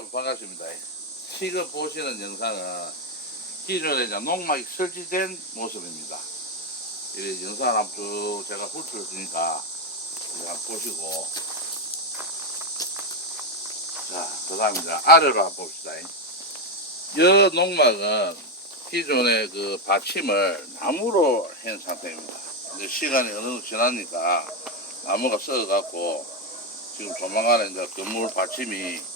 여러분 반갑습니다. 지금 보시는 영상은 기존에 이제 농막이 설치된 모습입니다. 이 영상을 한번 쭉 제가 이거 한번 보시고 자, 그 다음에 아래로 한번 봅시다. 이 농막은 기존의 그 받침을 나무로 한 상태입니다. 이제 시간이 어느 정도 지나니까 나무가 썩어갖고 지금 조만간에 이제 건물 받침이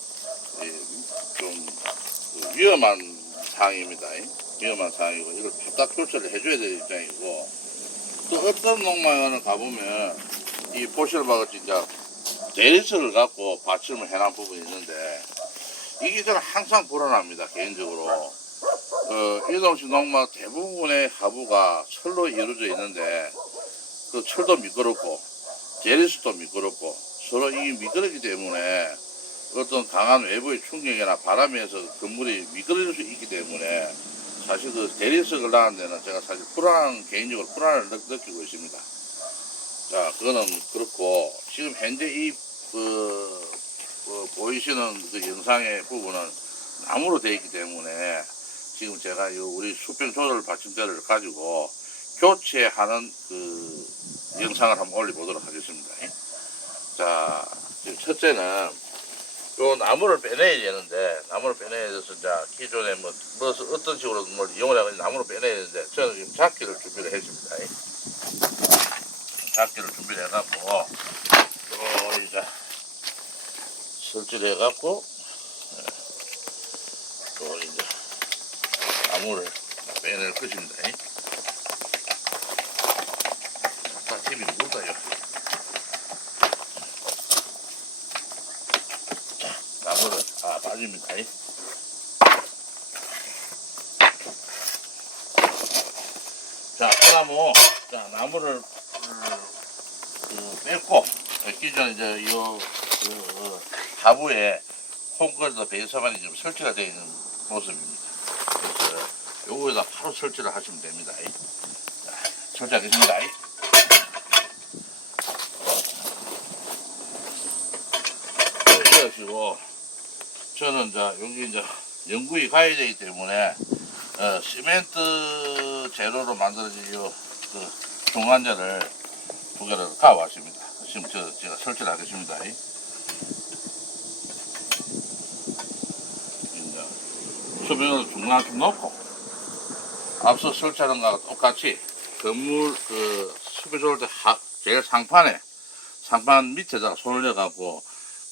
위험한 상황입니다. 위험한 상황이고 이걸 바깥 교체를 해줘야 될 입장이고 또 어떤 농막을 가보면 이 보실바같이 이제 대리석을 갖고 받침을 해놓은 부분이 있는데 이게 저는 항상 불안합니다 개인적으로 어, 이동식 농막 대부분의 하부가 철로 이루어져 있는데 그 철도 미끄럽고 대리석도 미끄럽고 서로 이 미끄럽기 때문에 어떤 강한 외부의 충격이나 바람에서 건물이 미끄러질 수 있기 때문에 사실 그 대리석을 낳은 데는 제가 사실 불안, 개인적으로 불안을 느, 느끼고 있습니다. 자, 그거는 그렇고, 지금 현재 이, 그, 그 보이시는 그 영상의 부분은 나무로 되어 있기 때문에 지금 제가 이 우리 수평 조절 받침대를 가지고 교체하는 그 영상을 한번 올려보도록 하겠습니다. 자, 지금 첫째는 요 나무를 빼내야 되는데 나무를 빼내야 돼서 이제 기존에 뭐 무엇을 어떤 식으로 뭘 이용을 하고 나무를 빼내야 되는데 저는 지금 작기를 준비를 했습니다. 작기를 준비를 해갖고 요 이제 설치를 해갖고 예, 또 이제 나무를 빼낼 것입니다. 다 TV는 묻어요. 나무를 다 빠집니다. 자, 소나무, 자, 나무를 음, 그, 뺐고, 기존 이제 요, 하부에 콘크리트 베이스만이 지금 설치가 되어 있는 모습입니다. 그래서 요거에다 바로 설치를 하시면 됩니다. 자, 설치하겠습니다. 이러시고, 저는 이제 여기 이제 연구이 가야 되기 때문에 어, 시멘트 재료로 만들어진 요, 그 중간재를 두 개를 가왔습니다. 지금 저, 제가 설치를 하겠습니다. 이제 수변을 중간 좀 넣고 앞서 설치하는 거와 똑같이 건물 그 수변 좋을 때 하, 제일 상판에 상판 밑에다가 손을 내갖고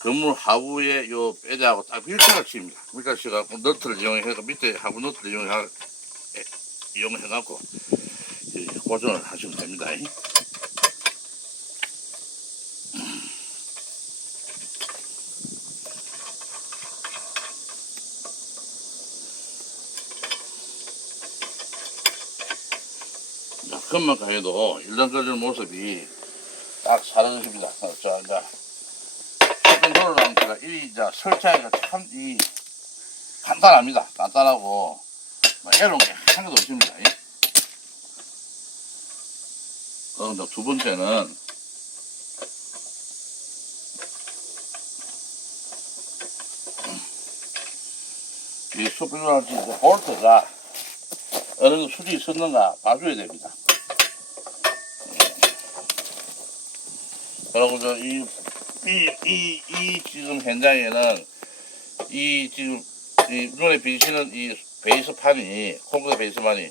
건물 하부에 요 빼대하고 딱 밀착을 칩니다. 밀착 씌갖고 너트를 이용해서 밑에 하부 너트를 이용해 이용해 갖고 이렇게 고정을 하시면 됩니다. 자, 금방 해도 일단까지는 모습이 딱 사라집니다. 어, 자, 이제 컨트롤 랑치가 이 이제 설치하기가 참 이 간단합니다. 간단하고 뭐 애로운 게 하나도 없습니다. 예. 어, 이제 두 번째는 이 수평란치 볼트가 어느 정도 수직이 섰는가 봐줘야 됩니다. 그리고 저이 이, 이, 이 지금 현장에는 이 지금 이 눈에 비치는 이 베이스판이 콘크리트 베이스판이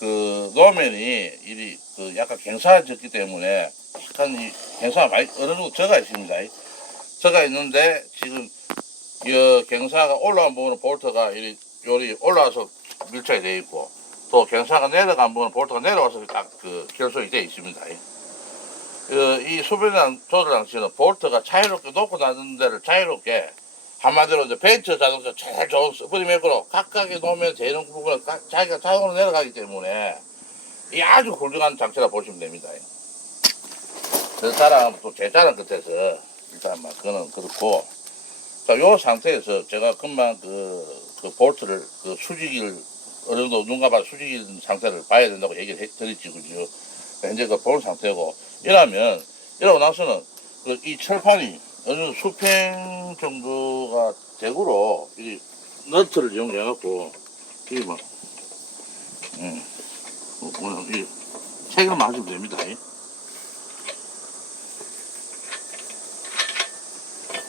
그 노면이 이 그 약간 갱사졌기 때문에 약간 이 갱사가 많이 어느 정도 적어 있습니다. 적어 있는데 지금 이 갱사가 올라간 부분은 볼트가 이 요리 올라와서 밀착이 되어 있고 또 갱사가 내려간 부분은 볼트가 내려와서 딱 그 결속이 되어 있습니다. 그, 이 수변이라는 조절 장치는 볼트가 자유롭게 놓고 놔두는 데를 자유롭게 한마디로 이제 벤츠 자동차 제일 좋은 스프링 매크로 각각에 놓으면 되는 부분을 가- 자기가 자동으로 내려가기 때문에 이 아주 훌륭한 장치라 보시면 됩니다. 그 자랑 또제 자랑 끝에서 일단 막 그거는 그렇고 자, 요 상태에서 제가 금방 그, 그 볼트를 그 수직을 어느 정도 눈 감아 수직인 상태를 봐야 된다고 얘기를 해, 드렸지 그죠? 현재 그 본 상태고 이러면 이러고 나서는 그 이 철판이 어느 정도 수평 정도가 대구로 이 너트를 이용해 갖고 이게 뭐, 음, 뭐, 오늘 이 체결만 하시면 됩니다. 이.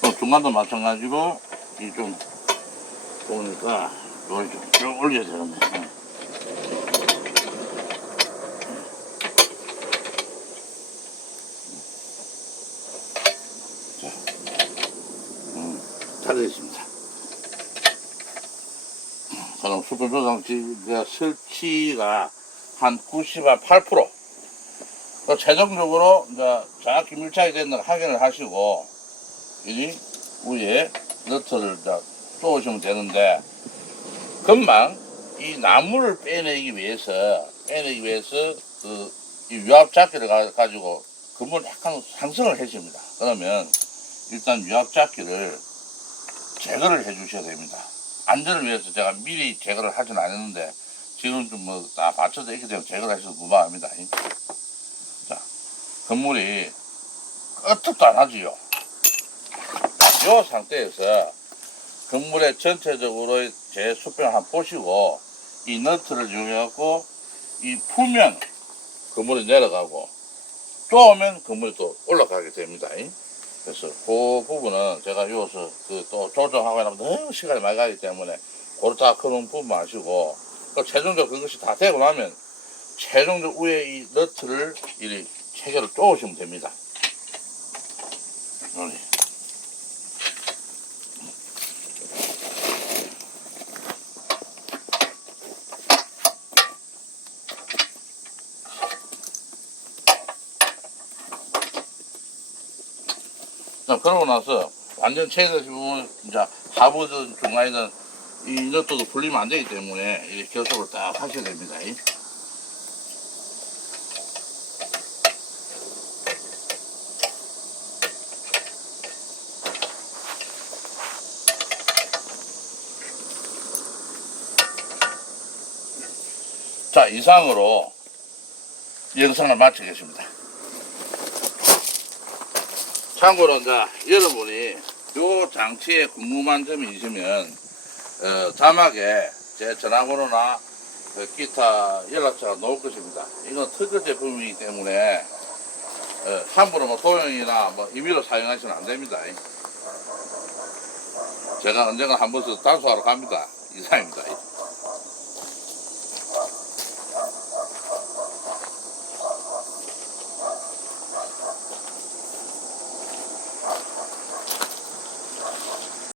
또 중간도 마찬가지고 이 좀 보니까 요리 좀, 좀 올려야 되겠네. 되겠습니다. 그럼 수분 조장치가 설치가 한 98%. 그 최종적으로 이제 정확히 밀착이 됐는 확인을 하시고 이 위에 너트를 쏘시면 되는데 금방 이 나무를 빼내기 위해서 빼내기 위해서 그 이 유압 잡기를 가, 가지고 근본 약간 상승을 해줍니다. 그러면 일단 유압 잡기를 제거를 해 주셔야 됩니다. 안전을 위해서 제가 미리 제거를 하진 않았는데 지금 좀 뭐다 받쳐져 있기 때문에 제거를 하셔서 무방합니다. 자, 건물이 끄떡도 안 하지요. 이 상태에서 건물의 전체적으로 제 수평을 한번 보시고 이 너트를 이용해갖고 이 풀면 건물이 내려가고 쪼으면 건물이 또 올라가게 됩니다. 그래서 그 부분은 제가 여기서 그또 조정하고 나면 너무 시간이 많이 가기 때문에 그걸 다 그런 부분 마시고 그 최종적으로 그것이 다 되고 나면 최종적 위에 이 너트를 이 체결을 쪼으시면 됩니다. 자, 그러고 나서 완전 체결되시 보면 이제 하부든 중간이든 이 너트도 풀리면 안 되기 때문에 이렇게 결속을 딱 하셔야 됩니다. 이. 자, 이상으로 영상을 마치겠습니다. 참고로 이제 여러분이 요 장치에 궁금한 점이 있으면 어, 자막에 제 전화번호나 그 기타 연락처가 나올 것입니다. 이건 특허 제품이기 때문에 어, 함부로 뭐 도용이나 뭐 임의로 사용하시면 안 됩니다. 제가 언젠가 한 번씩 단수하러 갑니다. 이상입니다.